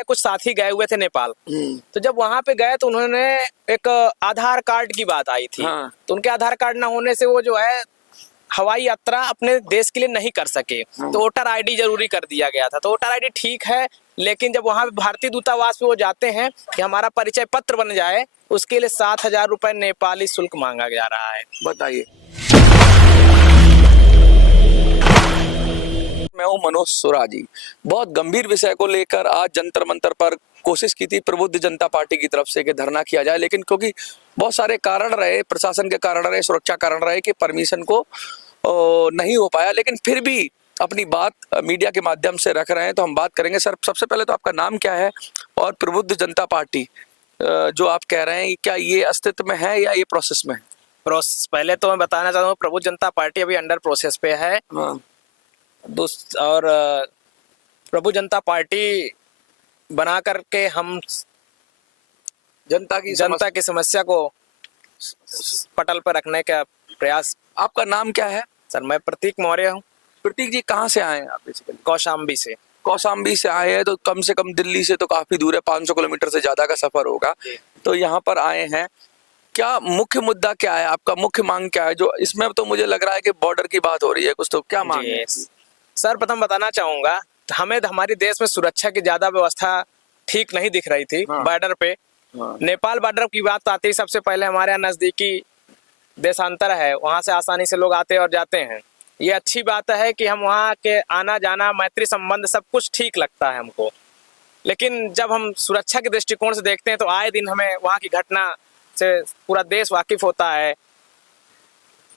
हमारे कुछ साथी गए हुए थे नेपाल। तो जब वहां पे गए तो उन्होंने एक आधार कार्ड की बात आई थी। हाँ। तो उनके आधार कार्ड ना होने से वो जो है हवाई यात्रा अपने देश के लिए नहीं कर सके। तो वोटर आईडी जरूरी कर दिया गया था। तो वोटर आईडी ठीक है, लेकिन जब वहां भारतीय दूतावास पे वो जाते हैं कि हमारा परिचय पत्र बन जाए, उसके लिए 7,000 रुपए नेपाली शुल्क मांगा जा रहा है। बताइए। मैं हूं मनोज सुराजी। बहुत गंभीर विषय को लेकर आज जंतर मंतर पर कोशिश की थी प्रबुद्ध जनता पार्टी की तरफ से कि धरना किया जाए, लेकिन क्योंकि बहुत सारे कारण रहे, प्रशासन के कारण रहे, सुरक्षा कारण रहे कि परमिशन को नहीं हो पाया, लेकिन फिर भी अपनी बात मीडिया के माध्यम से रख रहे हैं। तो हम बात करेंगे। सर, सबसे पहले तो आपका नाम क्या है और प्रबुद्ध जनता पार्टी जो आप कह रहे हैं, क्या ये अस्तित्व में है या ये प्रोसेस में है? प्रोसेस पहले तो मैं बताना चाहता हूँ, प्रबुद्ध जनता पार्टी अभी अंडर प्रोसेस पे है। और प्रबुद्ध जनता पार्टी बना करके हम जनता की समस्या को पटल पर रखने का प्रयास। आपका नाम क्या है? सर, मैं प्रतीक मौर्य हूँ। प्रतीक जी, कहाँ से आए हैं आप? बेसिकली कौशाम्बी से। कौशाम्बी से आए हैं, तो कम से कम दिल्ली से तो काफी दूर है, 500 किलोमीटर से ज्यादा का सफर होगा। तो यहाँ पर आए हैं, क्या मुख्य मुद्दा क्या है आपका? मुख्य मांग क्या है? जो इसमें तो मुझे लग रहा है कि बॉर्डर की बात हो रही है कुछ, तो क्या मांग है? सर, प्रथम बताना चाहूंगा, हमें हमारे देश में सुरक्षा की ज्यादा व्यवस्था ठीक नहीं दिख रही थी। बॉर्डर पे नेपाल बॉर्डर की बात आती है, सबसे पहले हमारे यहाँ नजदीकी देशांतर है, वहां से आसानी से लोग आते और जाते हैं। ये अच्छी बात है कि हम वहाँ के आना जाना, मैत्री संबंध सब कुछ ठीक लगता है हमको। लेकिन जब हम सुरक्षा के दृष्टिकोण से देखते हैं तो आए दिन हमें वहाँ की घटना से पूरा देश वाकिफ होता है।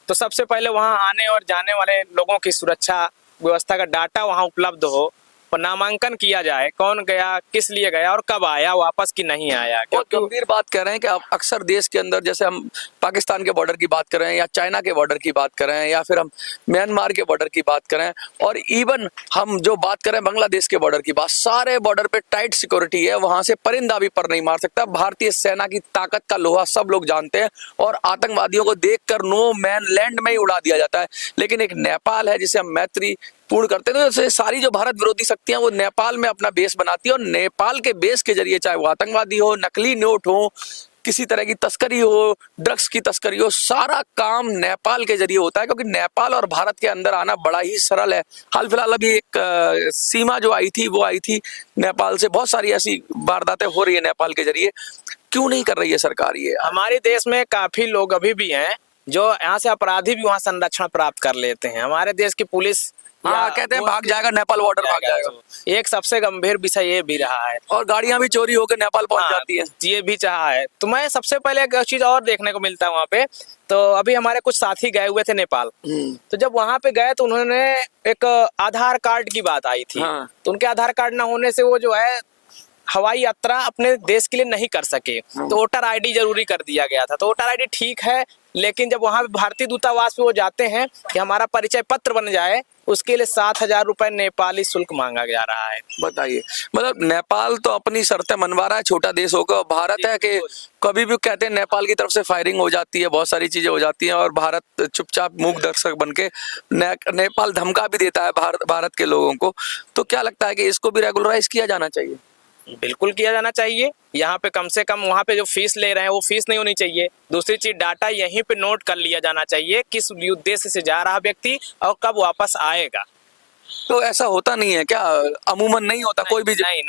तो सबसे पहले वहाँ आने और जाने वाले लोगों की सुरक्षा व्यवस्था का डाटा वहाँ उपलब्ध हो, और नामांकन किया जाए, कौन गया, किस लिए गया और कब आया, वापस की नहीं आया। बहुत गंभीर बात कह रहे हैं कि आप अक्सर देश के अंदर, जैसे हम पाकिस्तान के बॉर्डर की बात कर रहे हैं या चाइना के बॉर्डर की बात कर रहे हैं या फिर हम म्यांमार के बॉर्डर की बात कर रहे हैं, और इवन हम जो बात कर रहे हैं बांग्लादेश के बॉर्डर की बात, सारे बॉर्डर पे टाइट सिक्योरिटी है। वहां से परिंदा भी पर नहीं मार सकता। भारतीय सेना की ताकत का लोहा सब लोग जानते हैं, और आतंकवादियों को देखकर नो मैन लैंड में ही उड़ा दिया जाता है। लेकिन एक नेपाल है जिसे हम मैत्री पूर्ण करते हैं, तो सारी जो भारत विरोधी शक्तियां वो नेपाल में अपना बेस बनाती है, और नेपाल के बेस के जरिए, चाहे वो आतंकवादी हो, नकली नोट हो, किसी तरह की तस्करी हो, ड्रग्स की तस्करी हो, सारा काम नेपाल के जरिए होता है। क्योंकि नेपाल और भारत के अंदर आना बड़ा ही सरल है। हाल फिलहाल अभी एक सीमा जो आई थी, वो आई थी नेपाल से। बहुत सारी ऐसी वारदातें हो रही है नेपाल के जरिए। क्यों नहीं कर रही है सरकार ये? हमारे देश में काफी लोग अभी भी हैं जो यहाँ से अपराधी भी वहाँ संरक्षण प्राप्त कर लेते हैं। हमारे देश की पुलिस कहते हैं भाग जाएगा, नेपाल बॉर्डर भाग जाएगा। एक सबसे गंभीर विषय ये भी रहा है, और गाड़ियां भी चोरी होकर नेपाल पहुंच जाती है, ये भी चाहा है। तो मैं सबसे पहले एक चीज और देखने को मिलता है वहाँ पे। तो अभी हमारे कुछ साथी गए हुए थे नेपाल। तो जब वहाँ पे गए तो उन्होंने एक आधार कार्ड की बात आई थी। तो उनके आधार कार्ड ना होने से वो जो है हवाई यात्रा अपने देश के लिए नहीं कर सके। तो वोटर आईडी जरूरी कर दिया गया था। तो वोटर आईडी ठीक है, लेकिन जब वहां भारतीय दूतावास पे वो जाते हैं कि हमारा परिचय पत्र बन जाए, उसके लिए 7,000 रुपए नेपाली शुल्क मांगा जा रहा है। बताइए। मतलब नेपाल तो अपनी शर्तें मनवा रहा है, छोटा देश होगा। भारत है कि कभी भी कहते हैं नेपाल की तरफ से फायरिंग हो जाती है, बहुत सारी चीजें हो जाती हैं, और भारत चुपचाप मूक दर्शक बन के नेपाल धमका भी देता है भारत के लोगों को। तो क्या लगता है कि इसको भी रेगुलराइज किया जाना चाहिए? बिल्कुल किया जाना चाहिए। यहाँ पे कम से कम वहाँ पे जो फीस ले रहे हैं वो फीस नहीं होनी चाहिए। दूसरी चीज, डाटा यहीं पे नोट कर लिया जाना चाहिए, किस उद्देश्य से जा रहा व्यक्ति और कब वापस आएगा। तो ऐसा होता नहीं है क्या? अमूमन नहीं होता? कोई भी नहीं,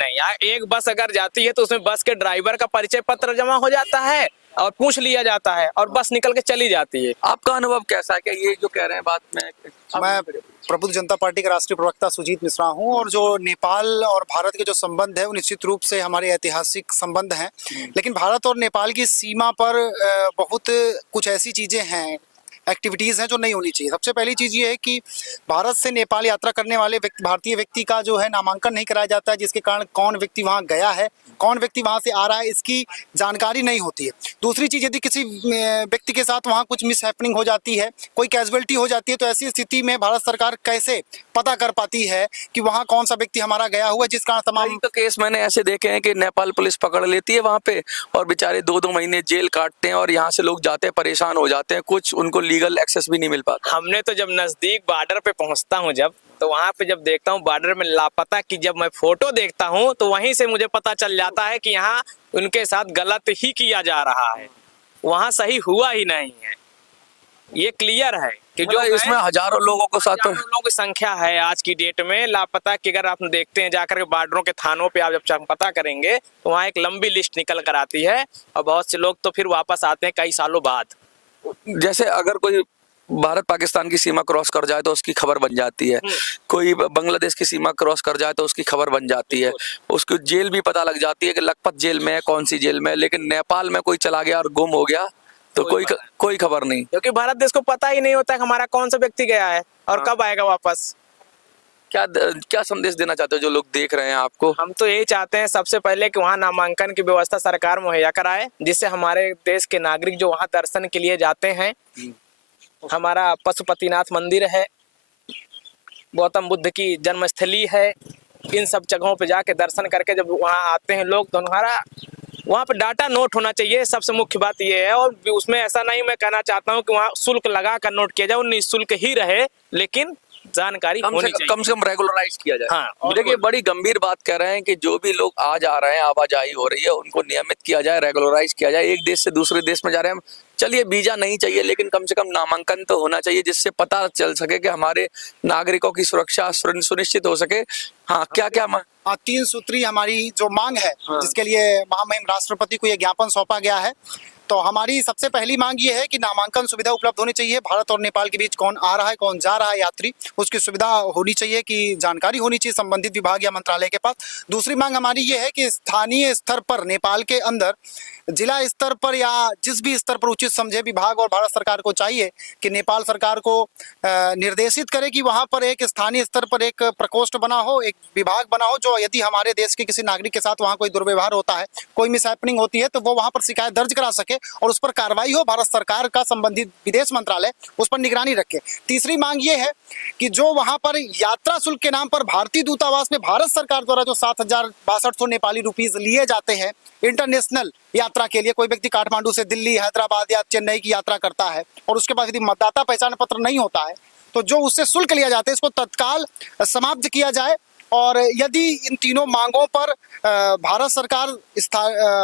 एक बस अगर जाती है तो उसमें बस के ड्राइवर का परिचय पत्र जमा हो जाता है और पूछ लिया जाता है और बस निकल के चली जाती है। आपका अनुभव कैसा है? क्या ये जो कह रहे हैं बात में? मैं प्रबुद्ध जनता पार्टी का राष्ट्रीय प्रवक्ता सुजीत मिश्रा हूं, और जो नेपाल और भारत के जो संबंध है वो निश्चित रूप से हमारे ऐतिहासिक संबंध हैं। लेकिन भारत और नेपाल की सीमा पर बहुत कुछ ऐसी चीजें हैं, एक्टिविटीज़ हैं जो नहीं होनी चाहिए। सबसे पहली चीज़ ये है कि भारत से नेपाल यात्रा करने वाले भारतीय व्यक्ति का जो है नामांकन नहीं कराया जाता है, जिसके कारण कौन व्यक्ति वहाँ गया है, कौन व्यक्ति वहाँ से आ रहा है, इसकी जानकारी नहीं होती है। दूसरी चीज़, यदि किसी व्यक्ति के साथ वहाँ कुछ मिस हैपनिंग हो जाती है, कोई कैजुअलिटी हो जाती है, तो ऐसी स्थिति में भारत सरकार कैसे पता कर पाती है कि वहाँ कौन सा व्यक्ति हमारा गया हुआ है, जिस कारण तमाम तो केस मैंने ऐसे देखे हैं कि नेपाल पुलिस पकड़ लेती है वहाँ पे, और बेचारे 2-2 महीने जेल काटते हैं, और यहाँ से लोग जाते हैं, परेशान हो जाते हैं। कुछ उनको लीगल एक्सेस भी नहीं मिल पाता। हमने तो जब नजदीक बॉर्डर पे पहुंचता हूं जब, तो वहां पे जब देखता हूं बॉर्डर में लापता की जब मैं फोटो देखता हूं तो वहीं से मुझे पता चल जाता है कि यहाँ उनके साथ गलत ही किया जा रहा है, वहां सही हुआ ही नहीं है। ये क्लियर है कि जो मतलब इसमें हजारों लोगों को साथ हजारों लोगों की संख्या है आज की डेट में लापता की। अगर आप देखते हैं जाकर के बॉर्डरों के थानों पे आप जब पता करेंगे तो वहाँ एक लंबी लिस्ट निकल कर आती है, और बहुत से लोग तो फिर वापस आते हैं कई सालों बाद। जैसे अगर कोई भारत पाकिस्तान की सीमा क्रॉस कर जाए तो उसकी खबर बन जाती है, कोई बांग्लादेश की सीमा क्रॉस कर जाए तो उसकी खबर बन जाती है, उसको जेल भी पता लग जाती है कि लखपत जेल में है, कौन सी जेल में है। लेकिन नेपाल में कोई चला गया और गुम हो गया तो कोई खबर नहीं, क्योंकि भारत देश को पता ही नहीं होता है हमारा कौन सा व्यक्ति गया है और कब आएगा वापस। क्या संदेश देना चाहते हो जो लोग देख रहे हैं आपको? हम तो यही चाहते हैं सबसे पहले कि वहाँ नामांकन की व्यवस्था सरकार मुहैया कराए, जिससे हमारे देश के नागरिक जो वहाँ दर्शन के लिए जाते हैं, हमारा पशुपतिनाथ मंदिर है, गौतम बुद्ध की जन्मस्थली है, इन सब जगहों पे जाके दर्शन करके जब वहाँ आते हैं लोग तो हमारा वहाँ पे डाटा नोट होना चाहिए। सबसे मुख्य बात ये है, और उसमें ऐसा नहीं मैं कहना चाहता हूँ कि वहाँ शुल्क लगा कर नोट किया जाए, वो निःशुल्क ही रहे, लेकिन जानकारी होनी चाहिए, कम से कम रेगुलराइज किया जाए। हाँ, देखिए बड़ी गंभीर बात कह रहे हैं कि जो भी लोग आ जा रहे हैं, आवाजाही हो रही है, उनको नियमित किया जाए, रेगुलराइज किया जाए। एक देश से दूसरे देश में जा रहे हैं, चलिए वीजा नहीं चाहिए लेकिन कम से कम नामांकन तो होना चाहिए, जिससे पता चल सके कि हमारे नागरिकों की सुरक्षा सुनिश्चित हो सके। हाँ, क्या क्या 3 सूत्री हमारी जो मांग है, जिसके लिए महामहिम राष्ट्रपति को यह ज्ञापन सौंपा गया है। तो हमारी सबसे पहली मांग ये है कि नामांकन सुविधा उपलब्ध होनी चाहिए। भारत और नेपाल के बीच कौन आ रहा है, कौन जा रहा है यात्री, उसकी सुविधा होनी चाहिए, कि जानकारी होनी चाहिए संबंधित विभाग या मंत्रालय के पास। दूसरी मांग हमारी ये है कि स्थानीय स्तर पर नेपाल के अंदर जिला स्तर पर या जिस भी स्तर पर उचित समझे विभाग और भारत सरकार को चाहिए कि नेपाल सरकार को निर्देशित करे कि वहां पर एक स्थानीय स्तर पर एक प्रकोष्ठ बना हो, एक विभाग बना हो, जो यदि हमारे देश के किसी नागरिक के साथ वहां कोई दुर्व्यवहार होता है, कोई मिसहैपनिंग होती है, तो वो वहां पर शिकायत दर्ज करा सके और उस पर कार्रवाई हो। भारत सरकार का संबंधित विदेश मंत्रालय उस पर निगरानी रखे। तीसरी मांग ये है कि जो वहां पर यात्रा शुल्क के नाम पर भारतीय दूतावास में भारत सरकार द्वारा जो 7,6200 नेपाली रुपीज लिए जाते हैं इंटरनेशनल यात्रा के लिए, कोई व्यक्ति काठमांडू से दिल्ली, हैदराबाद या चेन्नई की यात्रा करता है और उसके पास यदि मतदाता पहचान पत्र नहीं होता है तो जो उससे शुल्क लिया जाता है इसको तत्काल समाप्त किया जाए। और यदि इन तीनों मांगों पर भारत सरकार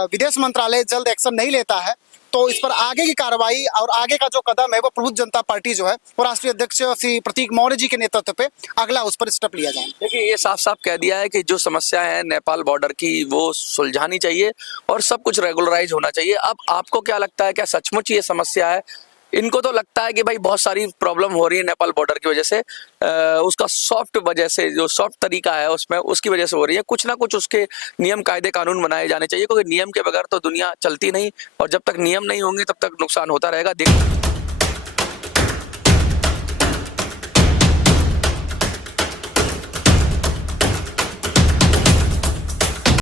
विदेश मंत्रालय जल्द एक्शन नहीं लेता है तो इस पर आगे की कार्रवाई और आगे का जो कदम है वो प्रबुद्ध जनता पार्टी जो है वो राष्ट्रीय अध्यक्ष श्री प्रतीक मौर्य जी के नेतृत्व पे अगला उस पर स्टेप लिया जाए। देखिए ये साफ साफ कह दिया है कि जो समस्या है नेपाल बॉर्डर की वो सुलझानी चाहिए और सब कुछ रेगुलराइज होना चाहिए। अब आपको क्या लगता है, क्या सचमुच ये समस्या है? इनको तो लगता है कि भाई बहुत सारी प्रॉब्लम हो रही है नेपाल बॉर्डर की वजह से, उसका सॉफ्ट वजह से, जो सॉफ्ट तरीका है उसमें उसकी वजह से हो रही है। कुछ ना कुछ उसके नियम कायदे कानून बनाए जाने चाहिए, क्योंकि नियम के बगैर तो दुनिया चलती नहीं और जब तक नियम नहीं होंगे तब तक नुकसान होता रहेगा।